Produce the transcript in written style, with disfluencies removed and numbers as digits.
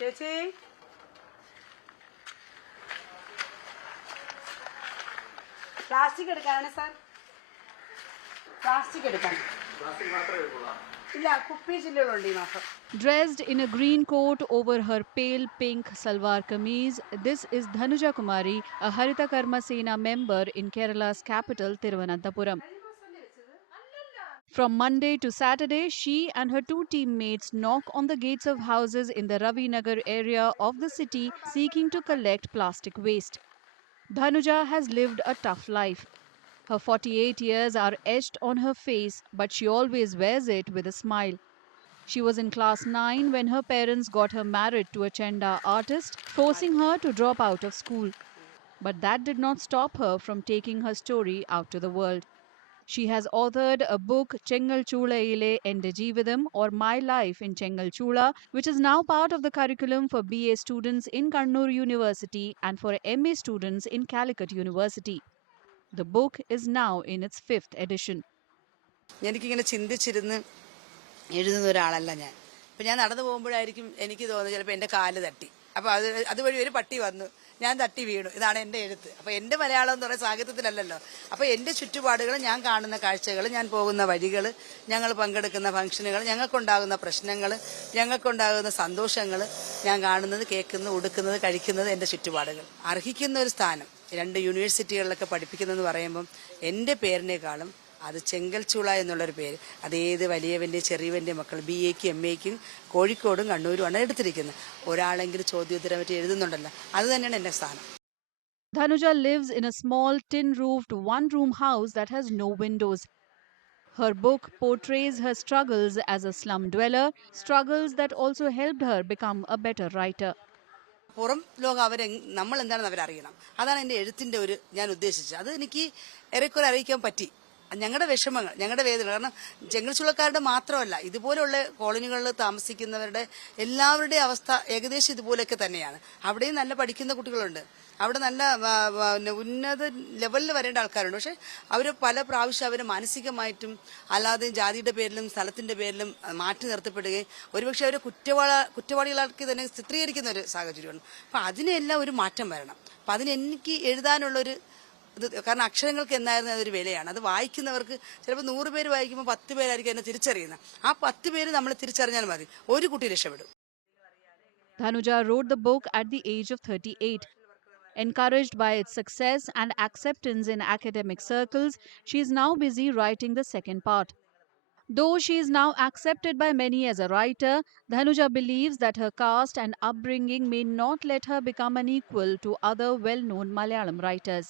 ചേച്ചി പ്ലാസ്റ്റിക് എടുക്കാനാണ് sir. Plastic എടുക്കാൻ ഇല്ല, കുപ്പി ചില്ലുകളുണ്ട് ഈ മാസം. Dressed in a green coat over her pale pink salwar kameez, this is Dhanuja Kumari, a Harita Karma Sena member in Kerala's capital Thiruvananthapuram. From Monday to Saturday, she and her two teammates knock on the gates of houses in the Ravi Nagar area of the city seeking to collect plastic waste. Dhanuja has lived a tough life. Her 48 years are etched on her face, but she always wears it with a smile. She was in class 9 when her parents got her married to a Chenda artist, forcing her to drop out of school. But that did not stop her from taking her story out to the world. She has authored a book, Chengalchulaile Ende Jeevitham, or My Life in Chengalchula, which is now part of the curriculum for BA students in Kannur University and for MA students in Calicut University. The book is now in its 5th edition. എനിക്കിങ്ങനെ ചിന്തിച്ചിരുന്ന് എഴുതുന്ന ഒരാളല്ല ഞാൻ. ഇപ്പം ഞാൻ നടന്നു പോകുമ്പോഴായിരിക്കും എനിക്ക് തോന്നുന്നത് ചിലപ്പോൾ എൻ്റെ കാല് തട്ടി, അപ്പോൾ അതുവഴി ഒരു പട്ടി വന്നു, ഞാൻ തട്ടി വീണു. ഇതാണ് എൻ്റെ എഴുത്ത്. അപ്പോൾ എൻ്റെ മലയാളം എന്ന് പറയുന്ന സാഹിത്യത്തിലല്ലല്ലോ. അപ്പോൾ എൻ്റെ ചുറ്റുപാടുകൾ, ഞാൻ കാണുന്ന കാഴ്ചകൾ, ഞാൻ പോകുന്ന വഴികൾ, ഞങ്ങൾ പങ്കെടുക്കുന്ന ഫംഗ്ഷനുകൾ, ഞങ്ങൾക്കുണ്ടാകുന്ന പ്രശ്നങ്ങൾ, ഞങ്ങൾക്കുണ്ടാകുന്ന സന്തോഷങ്ങൾ, ഞാൻ കാണുന്നത്, കേൾക്കുന്നത്, ഉടുക്കുന്നത്, കഴിക്കുന്നത്, എൻ്റെ ചുറ്റുപാടുകൾ. അർഹിക്കുന്ന ഒരു സ്ഥാനം 2 യൂണിവേഴ്സിറ്റികളിലൊക്കെ പഠിപ്പിക്കുന്നതെന്ന് പറയുമ്പം എൻ്റെ പേരിനേക്കാളും അത് ചെങ്കൽച്ചൂള എന്നുള്ളൊരു പേര്, അതേത് വലിയവൻ്റെ ചെറിയവൻ്റെ മക്കൾ BA-ക്കും MA-ക്കും കോഴിക്കോടും കണ്ണൂരുമാണ് എടുത്തിരിക്കുന്നത്. ഒരാളെങ്കിലും ചോദ്യോത്തരം പറ്റി എഴുതുന്നുണ്ടല്ലോ, അത് തന്നെയാണ് എൻ്റെ സ്ഥാനം. Dhanuja lives in a small tin-roofed one-room house that has no windows. Her book portrays her struggles as a slum dweller, struggles that also helped her become a better writer. പുറം ലോകം നമ്മൾ എന്താണെന്ന് അവരറിയണം. അതാണ് എൻ്റെ എഴുത്തിൻ്റെ ഞാൻ ഉദ്ദേശിച്ചത്. അത് എനിക്ക് ഏറെക്കുറെ അറിയിക്കാൻ പറ്റി. ഞങ്ങളുടെ വിഷമങ്ങൾ, ഞങ്ങളുടെ വേദന. കാരണം ചെങ്കൽച്ചൂളക്കാരുടെ മാത്രമല്ല, ഇതുപോലുള്ള കോളനികളിൽ താമസിക്കുന്നവരുടെ എല്ലാവരുടെയും അവസ്ഥ ഏകദേശം ഇതുപോലെയൊക്കെ തന്നെയാണ്. അവിടെയും നല്ല പഠിക്കുന്ന കുട്ടികളുണ്ട്, അവിടെ നല്ല ഉന്നത ലെവലിൽ വരേണ്ട ആൾക്കാരുണ്ട്. പക്ഷെ അവർ പല പ്രാവശ്യം അവർ മാനസികമായിട്ടും അല്ലാതെയും ജാതിയുടെ പേരിലും സ്ഥലത്തിന്റെ പേരിലും മാറ്റി നിർത്തപ്പെടുകയും ഒരുപക്ഷെ അവരെ കുറ്റവാളികളാക്കി തന്നെ ചിത്രീകരിക്കുന്ന ഒരു സാഹചര്യമാണ്. അപ്പം അതിനെല്ലാം ഒരു മാറ്റം വരണം. അപ്പം അതിനെനിക്ക് എഴുതാനുള്ളൊരു കാരണം അക്ഷരങ്ങൾക്ക് എന്തായിരുന്നു അതൊരു വിലയാണ്. അത് വായിക്കുന്നവർക്ക് ചിലപ്പോൾ 100 പേര് വായിക്കുമ്പോൾ 10 പേരായിരിക്കും എന്നെ തിരിച്ചറിയുന്നത്. ആ 10 പേര് നമ്മൾ തിരിച്ചറിഞ്ഞാൽ മതി, ഒരു കുട്ടി രക്ഷപ്പെടും. Dhanuja wrote the book at the age of 38. Encouraged by its success and acceptance in academic circles, she is now busy writing the second part. Though she is now accepted by many as a writer, Dhanuja believes that her caste and upbringing may not let her become an equal to other well-known Malayalam writers.